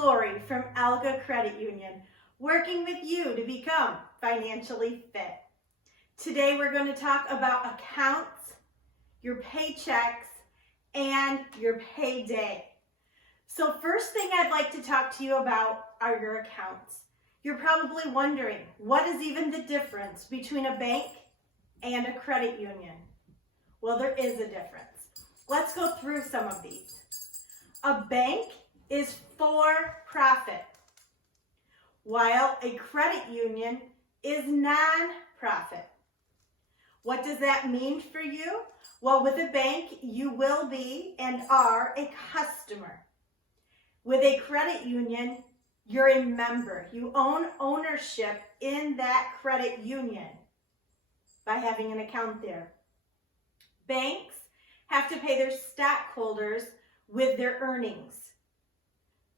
Lori from Alga Credit Union, working with you to become financially fit. Today we're going to talk about accounts, your paychecks, and your payday. So first thing I'd like to talk to you about are your accounts. You're probably wondering, what is even the difference between a bank and a credit union? Well, there is a difference. Let's go through some of these. A bank is for profit, while a credit union is non-profit. What does that mean for you? Well, with a bank, you will be and are a customer. With a credit union, you're a member. You own ownership in that credit union by having an account there. Banks have to pay their stockholders with their earnings.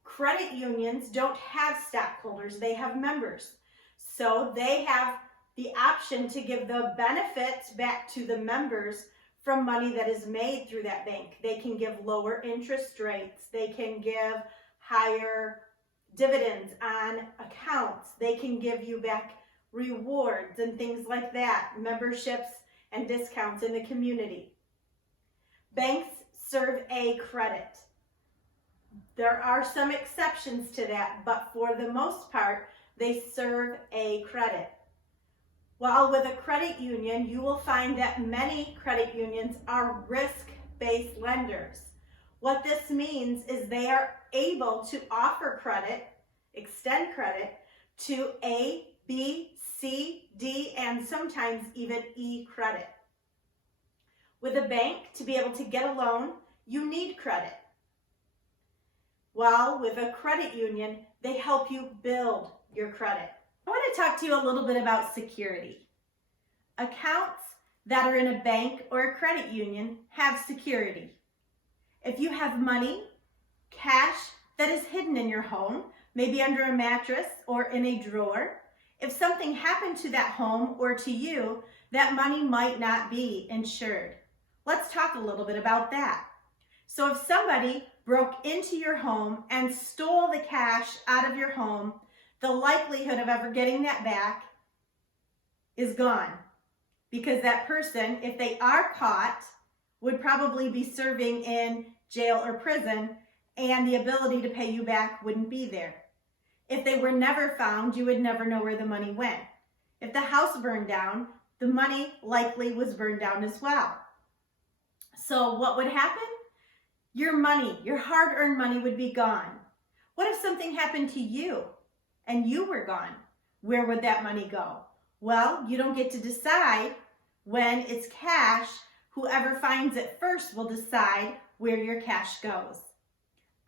Credit unions don't have stockholders, they have members. So they have the option to give the benefits back to the members from money that is made through that bank. They can give lower interest rates, they can give higher dividends on accounts, they can give you back rewards and things like that, memberships and discounts in the community. Banks serve a credit. There are some exceptions to that, but for the most part, they serve a credit. While with a credit union, you will find that many credit unions are risk-based lenders. What this means is they are able to offer credit, extend credit, to A, B, C, D, and sometimes even E credit. With a bank, to be able to get a loan, you need credit. While with a credit union, they help you build your credit. I want to talk to you a little bit about security. Accounts that are in a bank or a credit union have security. If you have money, cash that is hidden in your home, maybe under a mattress or in a drawer, if something happened to that home or to you, that money might not be insured. Let's talk a little bit about that. So if somebody broke into your home and stole the cash out of your home, the likelihood of ever getting that back is gone, because that person, if they are caught, would probably be serving in jail or prison, and the ability to pay you back wouldn't be there. If they were never found, you would never know where the money went. If the house burned down, the money likely was burned down as well. So what would happen? Your money, your hard-earned money would be gone. What if something happened to you and you were gone? Where would that money go? Well, you don't get to decide when it's cash. Whoever finds it first will decide where your cash goes.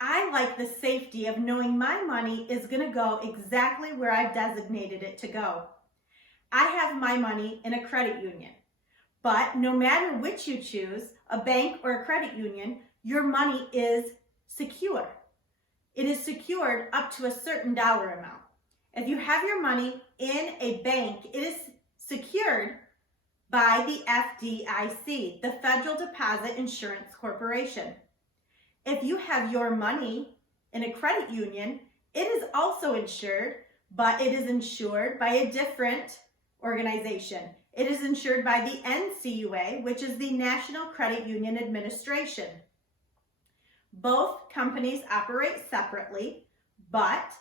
I like the safety of knowing my money is going to go exactly where I've designated it to go. I have my money in a credit union, but no matter which you choose, a bank or a credit union, your money is secure. It is secured up to a certain dollar amount. If you have your money in a bank, it is secured by the FDIC, the Federal Deposit Insurance Corporation. If you have your money in a credit union, it is also insured, but it is insured by a different organization. It is insured by the NCUA, which is the National Credit Union Administration. Both companies operate separately, but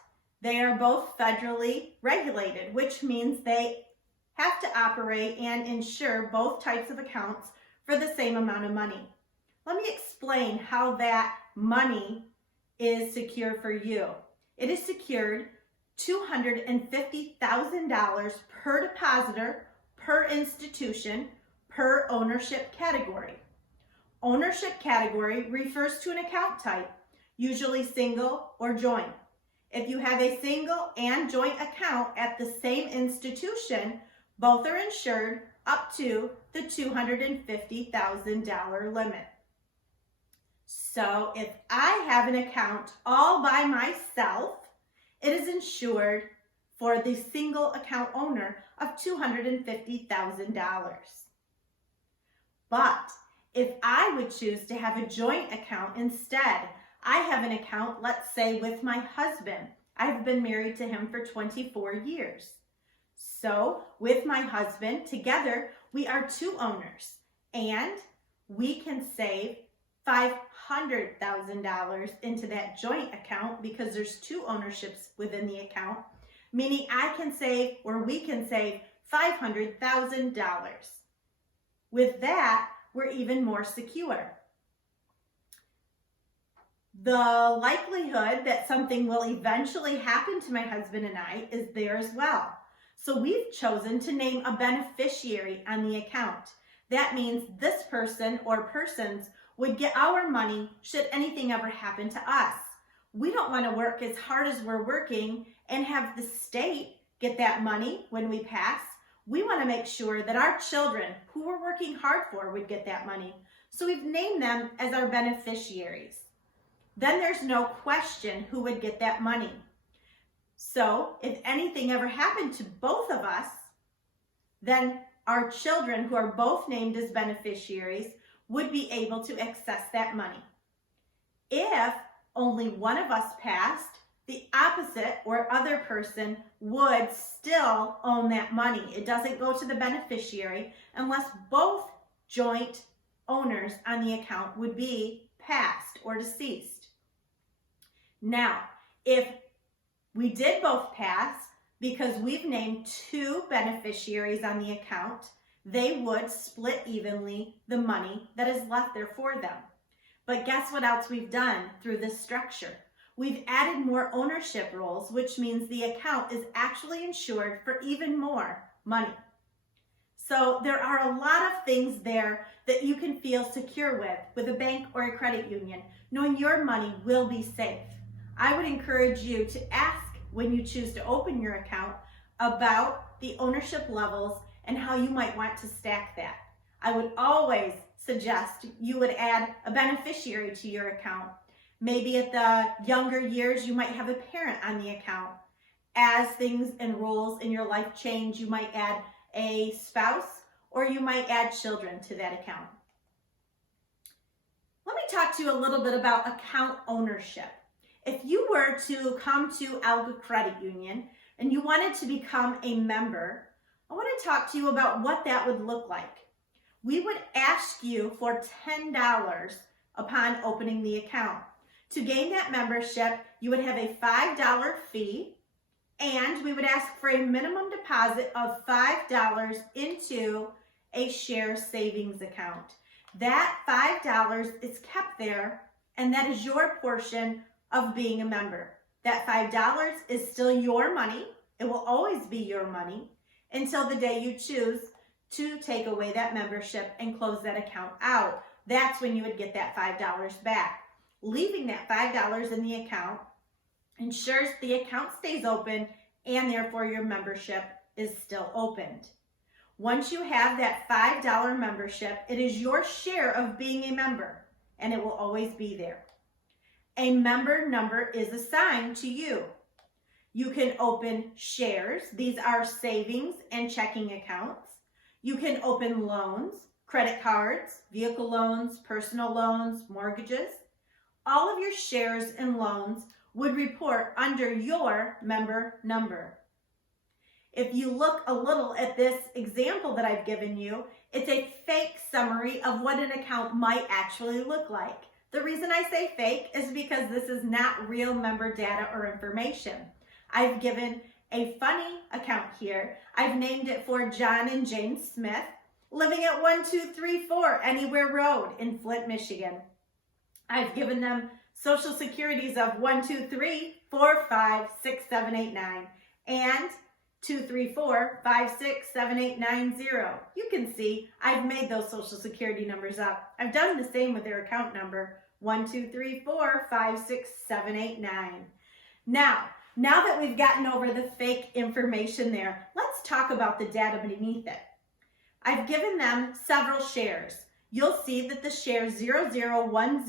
they are both federally regulated, which means they have to operate and insure both types of accounts for the same amount of money. Let me explain how that money is secure for you. It is secured $250,000 per depositor, per institution, per ownership category. Ownership category refers to an account type, usually single or joint. If you have a single and joint account at the same institution, both are insured up to the $250,000 limit. So if I have an account all by myself, it is insured for the single account owner of $250,000. But if I would choose to have a joint account instead, I have an account, let's say, with my husband. I've been married to him for 24 years. So with my husband, together, we are two owners, and we can save $500,000 into that joint account because there's two ownerships within the account, meaning I can save, or we can save, $500,000. With that, we're even more secure. The likelihood that something will eventually happen to my husband and I is there as well. So we've chosen to name a beneficiary on the account. That means this person or persons would get our money should anything ever happen to us. We don't want to work as hard as we're working and have the state get that money when we pass. We want to make sure that our children, who we're working hard for, would get that money. So we've named them as our beneficiaries. Then there's no question who would get that money. So if anything ever happened to both of us, then our children, who are both named as beneficiaries, would be able to access that money. If only one of us passed, the opposite or other person would still own that money. It doesn't go to the beneficiary unless both joint owners on the account would be passed or deceased. Now, if we did both pass, because we've named two beneficiaries on the account, they would split evenly the money that is left there for them. But guess what else we've done through this structure? We've added more ownership roles, which means the account is actually insured for even more money. So there are a lot of things there that you can feel secure with a bank or a credit union, knowing your money will be safe. I would encourage you to ask when you choose to open your account about the ownership levels and how you might want to stack that. I would always suggest you would add a beneficiary to your account. Maybe at the younger years, you might have a parent on the account. As things and roles in your life change, you might add a spouse or you might add children to that account. Let me talk to you a little bit about account ownership. If you were to come to Alga Credit Union and you wanted to become a member, I want to talk to you about what that would look like. We would ask you for $10 upon opening the account. To gain that membership, you would have a $5 fee, and we would ask for a minimum deposit of $5 into a share savings account. That $5 is kept there, and that is your portion of being a member. That $5 is still your money. It will always be your money until the day you choose to take away that membership and close that account out. That's when you would get that $5 back. Leaving that $5 in the account ensures the account stays open and therefore your membership is still opened. Once you have that $5 membership, it is your share of being a member and it will always be there. A member number is assigned to you. You can open shares. These are savings and checking accounts. You can open loans, credit cards, vehicle loans, personal loans, mortgages. All of your shares and loans would report under your member number. If you look a little at this example that I've given you, it's a fake summary of what an account might actually look like. The reason I say fake is because this is not real member data or information. I've given a funny account here. I've named it for John and Jane Smith, living at 1234 Anywhere Road in Flint, Michigan. I've given them social securities of 123456789 and 234567890. You can see I've made those social security numbers up. I've done the same with their account number, 123456789. Now that we've gotten over the fake information there, let's talk about the data beneath it. I've given them several shares. You'll see that the share 0010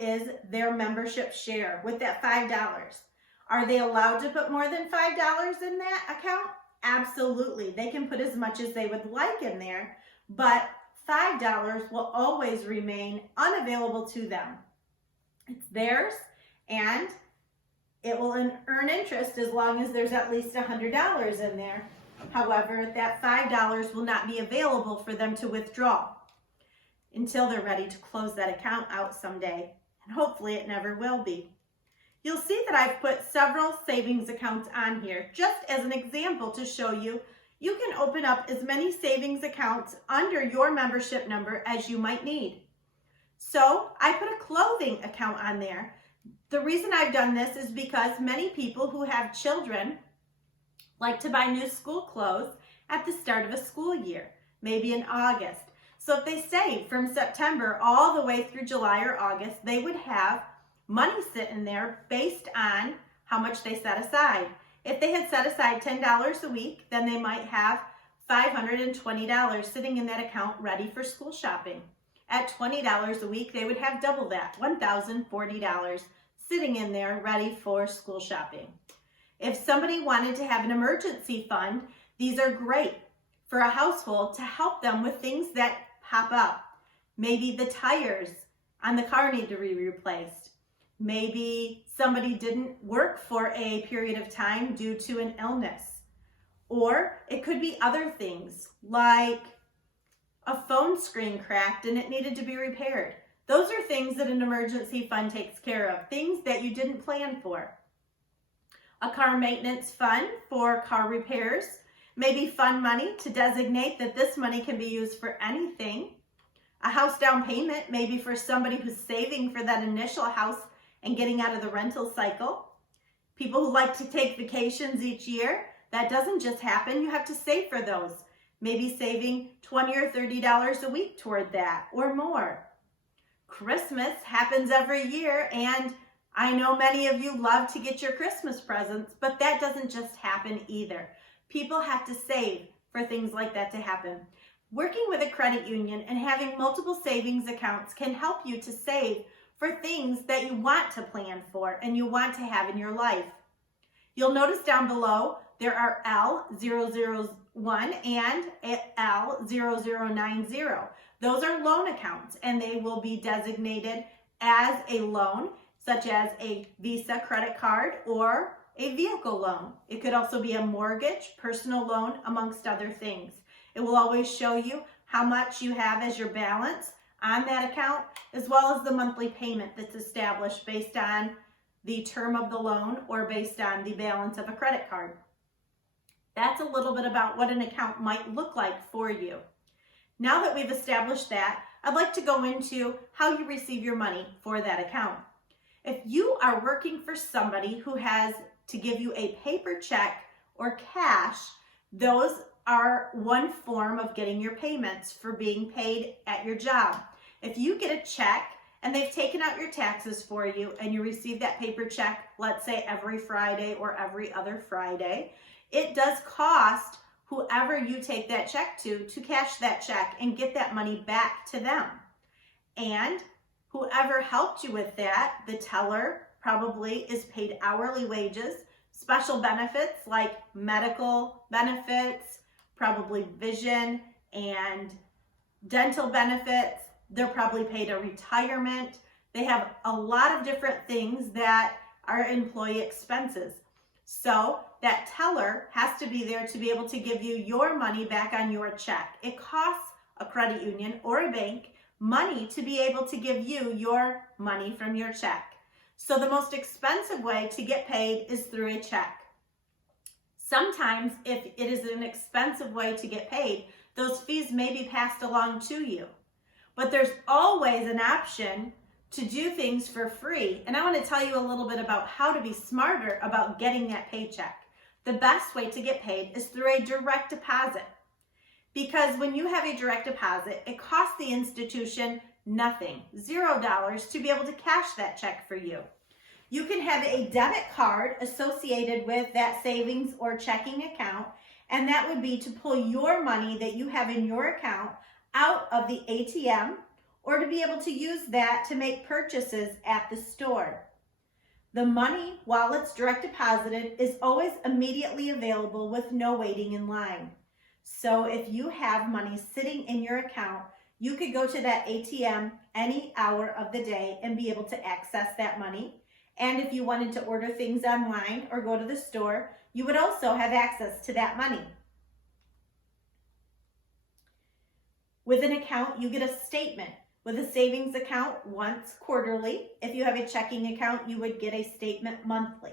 is their membership share with that $5. Are they allowed to put more than $5 in that account? Absolutely. They can put as much as they would like in there, but $5 will always remain unavailable to them. It's theirs, and it will earn interest as long as there's at least $100 in there. However, that $5 will not be available for them to withdraw until they're ready to close that account out someday, and hopefully it never will be. You'll see that I've put several savings accounts on here just as an example to show you you can open up as many savings accounts under your membership number as you might need. So I put a clothing account on there. The reason I've done this is because many people who have children like to buy new school clothes at the start of a school year, maybe in August. So if they save from September all the way through July or August, they would have money sitting there based on how much they set aside. If they had set aside $10 a week, then they might have $520 sitting in that account ready for school shopping. At $20 a week, they would have double that, $1,040 sitting in there ready for school shopping. If somebody wanted to have an emergency fund, these are great for a household to help them with things that pop up. Maybe the tires on the car need to be replaced. Maybe somebody didn't work for a period of time due to an illness. Or it could be other things like a phone screen cracked and it needed to be repaired. Those are things that an emergency fund takes care of, things that you didn't plan for. A car maintenance fund for car repairs, maybe fund money to designate that this money can be used for anything. A house down payment, maybe for somebody who's saving for that initial house and getting out of the rental cycle. People who like to take vacations each year, that doesn't just happen, you have to save for those. Maybe saving $20 or $30 a week toward that or more. Christmas happens every year, and I know many of you love to get your Christmas presents, but that doesn't just happen either. People have to save for things like that to happen. Working with a credit union and having multiple savings accounts can help you to save for things that you want to plan for and you want to have in your life. You'll notice down below there are L001 and L0090. Those are loan accounts, and they will be designated as a loan, such as a Visa credit card or a vehicle loan. It could also be a mortgage, personal loan, amongst other things. It will always show you how much you have as your balance on that account, as well as the monthly payment that's established based on the term of the loan or based on the balance of a credit card. That's a little bit about what an account might look like for you. Now that we've established that, I'd like to go into how you receive your money for that account. If you are working for somebody who has to give you a paper check or cash, those are one form of getting your payments for being paid at your job. If you get a check and they've taken out your taxes for you and you receive that paper check, let's say every Friday or every other Friday, it does cost whoever you take that check to cash that check and get that money back to them. And whoever helped you with that, the teller probably is paid hourly wages, special benefits like medical benefits, probably vision and dental benefits. They're probably paid a retirement. They have a lot of different things that are employee expenses. So that teller has to be there to be able to give you your money back on your check. It costs a credit union or a bank money to be able to give you your money from your check. So the most expensive way to get paid is through a check. Sometimes if it is an expensive way to get paid, those fees may be passed along to you. But there's always an option to do things for free. And I want to tell you a little bit about how to be smarter about getting that paycheck. The best way to get paid is through a direct deposit. Because when you have a direct deposit, it costs the institution nothing, $0 to be able to cash that check for you. You can have a debit card associated with that savings or checking account, and that would be to pull your money that you have in your account out of the ATM or to be able to use that to make purchases at the store. The money, while it's direct deposited, is always immediately available with no waiting in line. So if you have money sitting in your account, you could go to that ATM any hour of the day and be able to access that money. And if you wanted to order things online or go to the store, you would also have access to that money. With an account, you get a statement. With a savings account, once quarterly. If you have a checking account, you would get a statement monthly.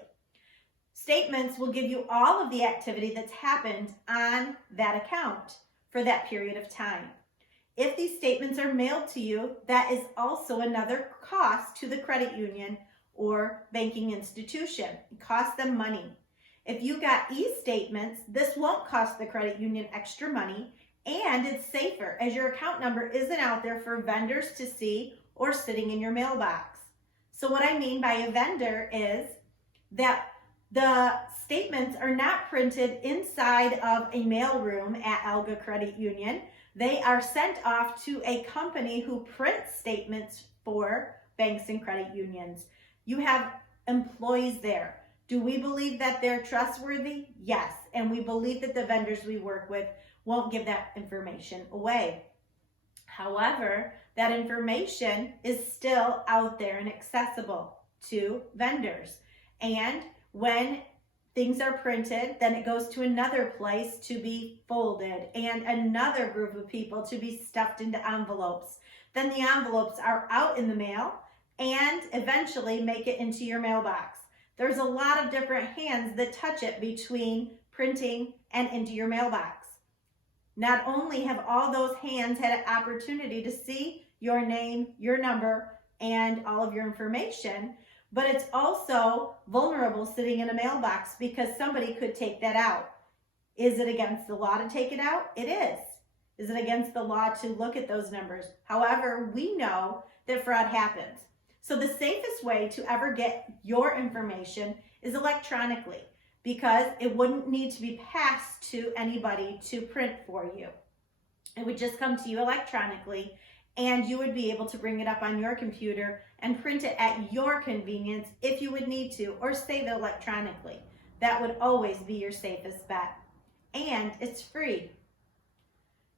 Statements will give you all of the activity that's happened on that account for that period of time. If these statements are mailed to you, that is also another cost to the credit union or banking institution. It costs them money. If you got e-statements, this won't cost the credit union extra money, and it's safer as your account number isn't out there for vendors to see or sitting in your mailbox. So what I mean by a vendor is that the statements are not printed inside of a mailroom at Alga Credit Union. They are sent off to a company who prints statements for banks and credit unions. You have employees there. Do we believe that they're trustworthy? Yes. And we believe that the vendors we work with won't give that information away. However, that information is still out there and accessible to vendors. And when things are printed, then it goes to another place to be folded and another group of people to be stuffed into envelopes. Then the envelopes are out in the mail and eventually make it into your mailbox. There's a lot of different hands that touch it between printing and into your mailbox. Not only have all those hands had an opportunity to see your name, your number, and all of your information, but it's also vulnerable sitting in a mailbox because somebody could take that out. Is it against the law to take it out? It is. Is it against the law to look at those numbers? However, we know that fraud happens. So the safest way to ever get your information is electronically, because it wouldn't need to be passed to anybody to print for you. It would just come to you electronically, and you would be able to bring it up on your computer and print it at your convenience if you would need to, or save it electronically. That would always be your safest bet. And it's free.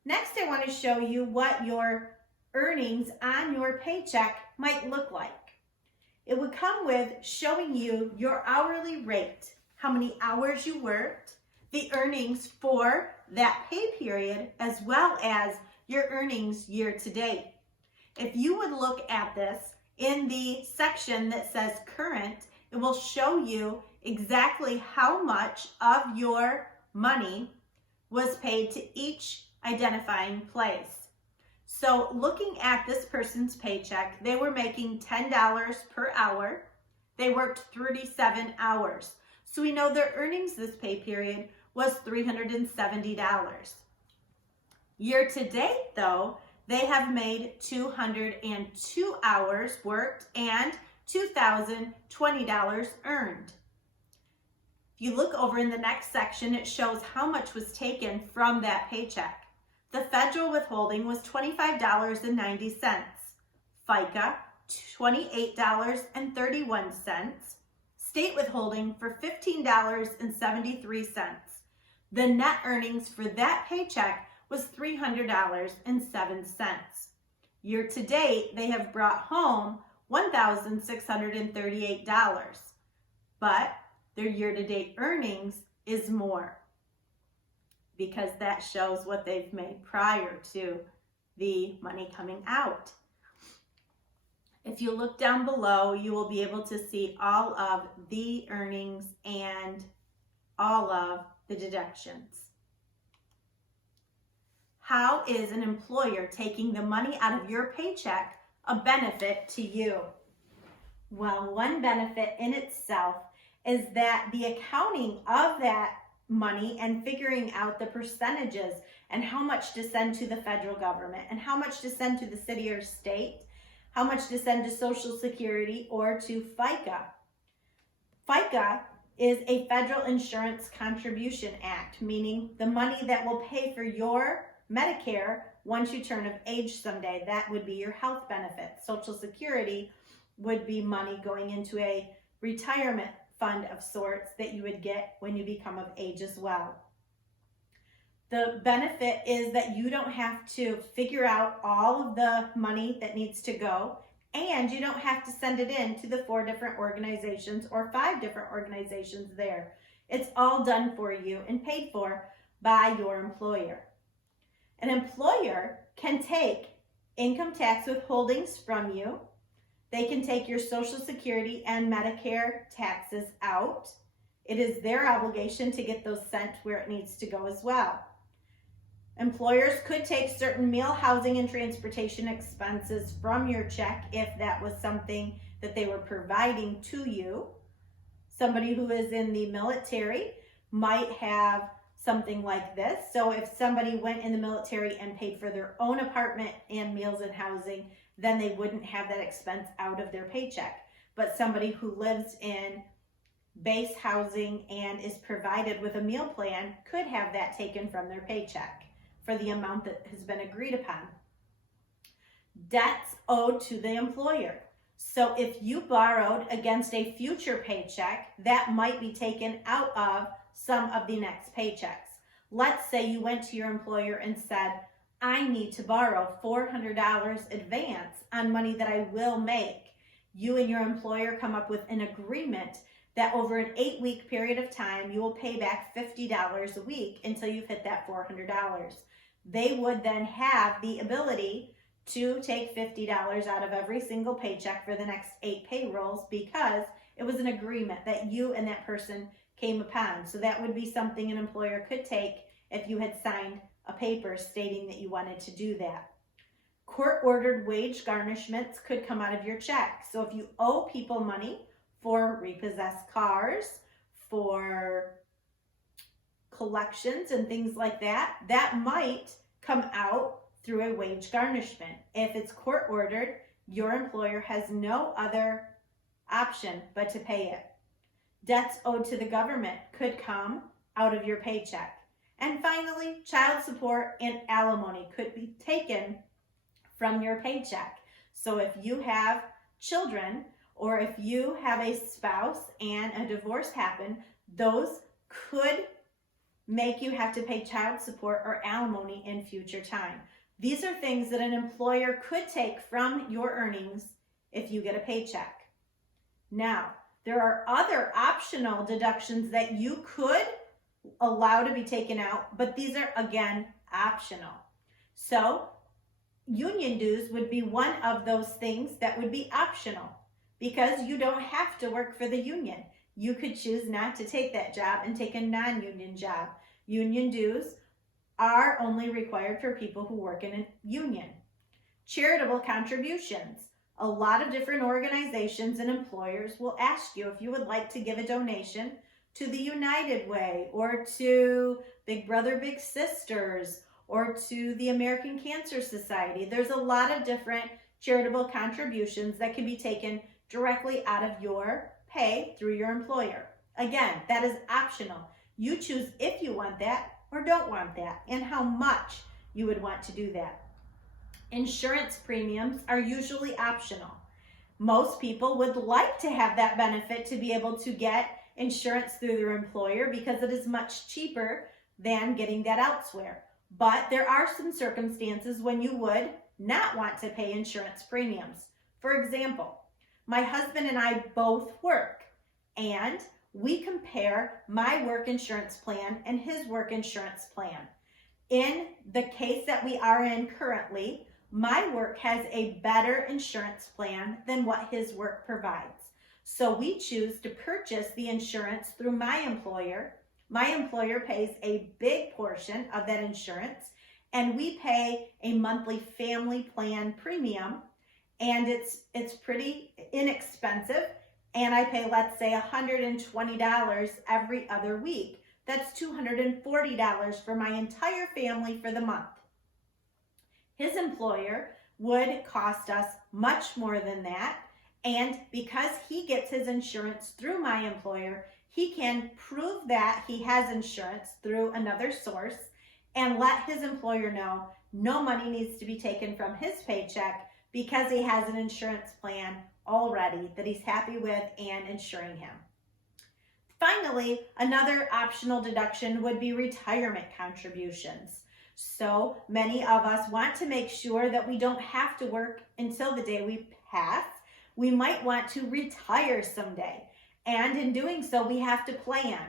Next, I want to show you what your earnings on your paycheck might look like. It would come with showing you your hourly rate, how many hours you worked, the earnings for that pay period, as well as your earnings year to date. If you would look at this in the section that says current, it will show you exactly how much of your money was paid to each identifying place. So looking at this person's paycheck, they were making $10 per hour. They worked 37 hours. So we know their earnings this pay period was $370. Year to date, though, they have made 202 hours worked and $2,020 earned. If you look over in the next section, it shows how much was taken from that paycheck. The federal withholding was $25.90. FICA, $28.31. State withholding for $15.73. The net earnings for that paycheck was $300.07. Year to date, they have brought home $1,638, but their year-to-date earnings is more, because that shows what they've made prior to the money coming out. If you look down below, you will be able to see all of the earnings and all of the deductions. How is an employer taking the money out of your paycheck a benefit to you? Well, one benefit in itself is that the accounting of that money and figuring out the percentages and how much to send to the federal government and how much to send to the city or state, how much to send to Social Security or to FICA. FICA is a Federal Insurance Contribution Act, meaning the money that will pay for your Medicare once you turn of age someday. That would be your health benefits. Social Security would be money going into a retirement fund of sorts that you would get when you become of age as well. The benefit is that you don't have to figure out all of the money that needs to go And you don't have to send it in to the 4 different organizations or 5 different organizations there. It's all done for you and paid for by your employer. An employer can take income tax withholdings from you. They can take your Social Security and Medicare taxes out. It is their obligation to get those sent where it needs to go as well. Employers could take certain meal, housing, and transportation expenses from your check if that was something that they were providing to you. Somebody who is in the military might have something like this. So if somebody went in the military and paid for their own apartment and meals and housing, then they wouldn't have that expense out of their paycheck. But somebody who lives in base housing and is provided with a meal plan could have that taken from their paycheck for the amount that has been agreed upon. Debts owed to the employer. So if you borrowed against a future paycheck, that might be taken out of some of the next paychecks. Let's say you went to your employer and said, I need to borrow $400 advance on money that I will make. You and your employer come up with an agreement that over an 8-week period of time, you will pay back $50 a week until you've hit that $400. They would then have the ability to take $50 out of every single paycheck for the next 8 payrolls because it was an agreement that you and that person came upon. So that would be something an employer could take if you had signed a paper stating that you wanted to do that. Court-ordered wage garnishments could come out of your check. So if you owe people money for repossessed cars, for collections and things like that, that might come out through a wage garnishment. If it's court-ordered, your employer has no other option but to pay it. Debts owed to the government could come out of your paycheck. And finally, child support and alimony could be taken from your paycheck. So if you have children or if you have a spouse and a divorce happen, those could make you have to pay child support or alimony in future time. These are things that an employer could take from your earnings if you get a paycheck. Now, there are other optional deductions that you could allow to be taken out, but these are, again, optional. So, union dues would be one of those things that would be optional because you don't have to work for the union. You could choose not to take that job and take a non-union job. Union dues are only required for people who work in a union. Charitable contributions. A lot of different organizations and employers will ask you if you would like to give a donation to the United Way or to Big Brother Big Sisters or to the American Cancer Society. There's a lot of different charitable contributions that can be taken directly out of your pay through your employer. Again, that is optional. You choose if you want that or don't want that and how much you would want to do that. Insurance premiums are usually optional. Most people would like to have that benefit to be able to get insurance through their employer because it is much cheaper than getting that elsewhere. But there are some circumstances when you would not want to pay insurance premiums. For example, my husband and I both work, and we compare my work insurance plan and his work insurance plan. In the case that we are in currently, my work has a better insurance plan than what his work provides. So we choose to purchase the insurance through my employer. My employer pays a big portion of that insurance, and we pay a monthly family plan premium, and it's pretty inexpensive, and I pay, let's say, $120 every other week. That's $240 for my entire family for the month. His employer would cost us much more than that, and because he gets his insurance through my employer, he can prove that he has insurance through another source and let his employer know no money needs to be taken from his paycheck because he has an insurance plan already that he's happy with and insuring him. Finally, another optional deduction would be retirement contributions. So many of us want to make sure that we don't have to work until the day we pass. We might want to retire someday. And in doing so, we have to plan.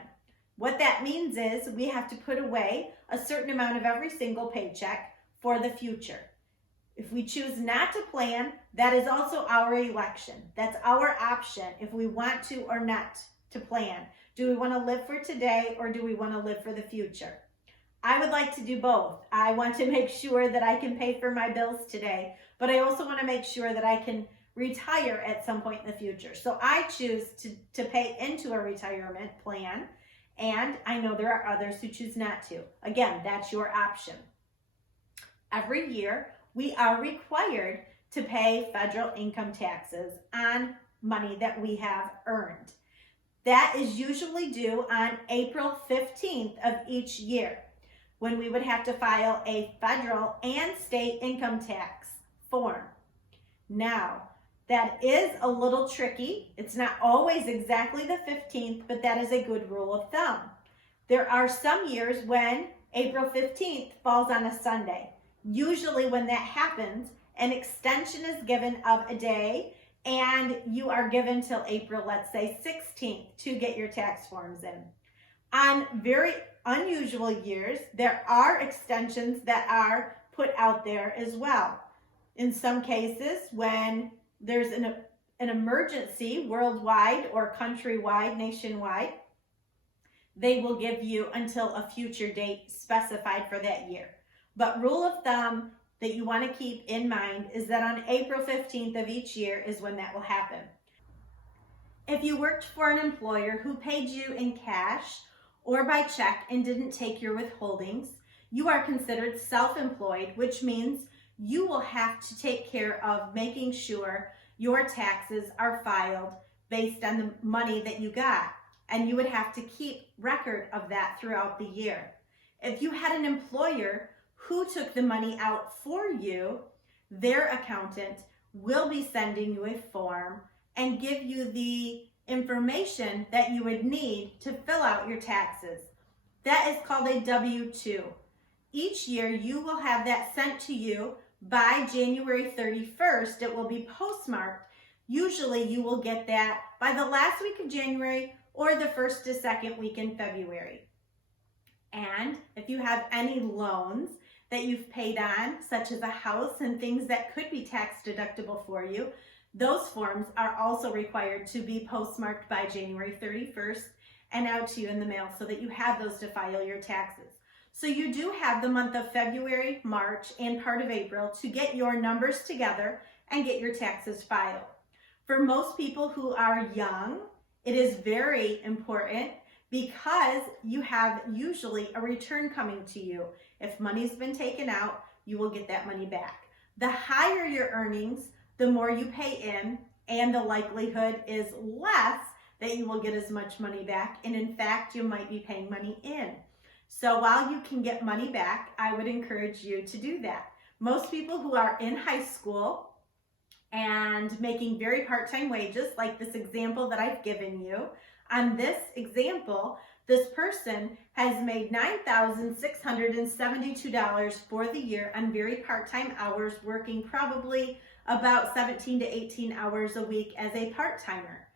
What that means is we have to put away a certain amount of every single paycheck for the future. If we choose not to plan, that is also our election. That's our option if we want to or not to plan. Do we want to live for today or do we want to live for the future? I would like to do both. I want to make sure that I can pay for my bills today, but I also want to make sure that I can retire at some point in the future. So I choose to pay into a retirement plan, and I know there are others who choose not to. Again, that's your option. Every year, we are required to pay federal income taxes on money that we have earned. That is usually due on April 15th of each year, when we would have to file a federal and state income tax form. Now, that is a little tricky. It's not always exactly the 15th, but that is a good rule of thumb. There are some years when April 15th falls on a Sunday. Usually when that happens, an extension is given of a day and you are given till April, let's say 16th, to get your tax forms in. On very unusual years, there are extensions that are put out there as well. In some cases, when there's an emergency worldwide or countrywide, nationwide, they will give you until a future date specified for that year. But rule of thumb that you want to keep in mind is that on April 15th of each year is when that will happen. If you worked for an employer who paid you in cash or by check and didn't take your withholdings, you are considered self-employed, which means you will have to take care of making sure your taxes are filed based on the money that you got. And you would have to keep record of that throughout the year. If you had an employer who took the money out for you, their accountant will be sending you a form and give you the information that you would need to fill out your taxes. That is called a W-2. Each year you will have that sent to you by January 31st. It will be postmarked. Usually you will get that by the last week of January or the first to second week in February. And if you have any loans that you've paid on, such as a house and things that could be tax deductible for you, those forms are also required to be postmarked by January 31st and out to you in the mail so that you have those to file your taxes. So you do have the month of February, March, and part of April to get your numbers together and get your taxes filed. For most people who are young, it is very important because you have usually a return coming to you. If money's been taken out, you will get that money back. The higher your earnings, the more you pay in, and the likelihood is less that you will get as much money back. And in fact, you might be paying money in. So while you can get money back, I would encourage you to do that. Most people who are in high school and making very part-time wages, like this example that I've given you, on this example, this person has made $9,672 for the year on very part-time hours, working probably about 17 to 18 hours a week as a part-timer.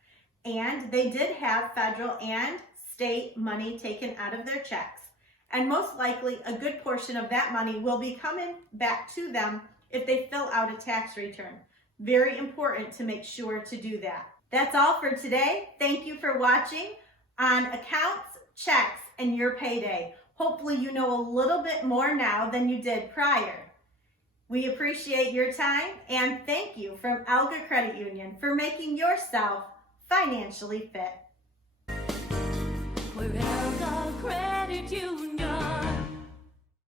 And they did have federal and state money taken out of their checks. And most likely a good portion of that money will be coming back to them if they fill out a tax return. Very important to make sure to do that. That's all for today. Thank you for watching on accounts, checks, and your payday. Hopefully you know a little bit more now than you did prior. We appreciate your time and thank you from Elga Credit Union for making yourself financially fit. We're Elga Credit Union.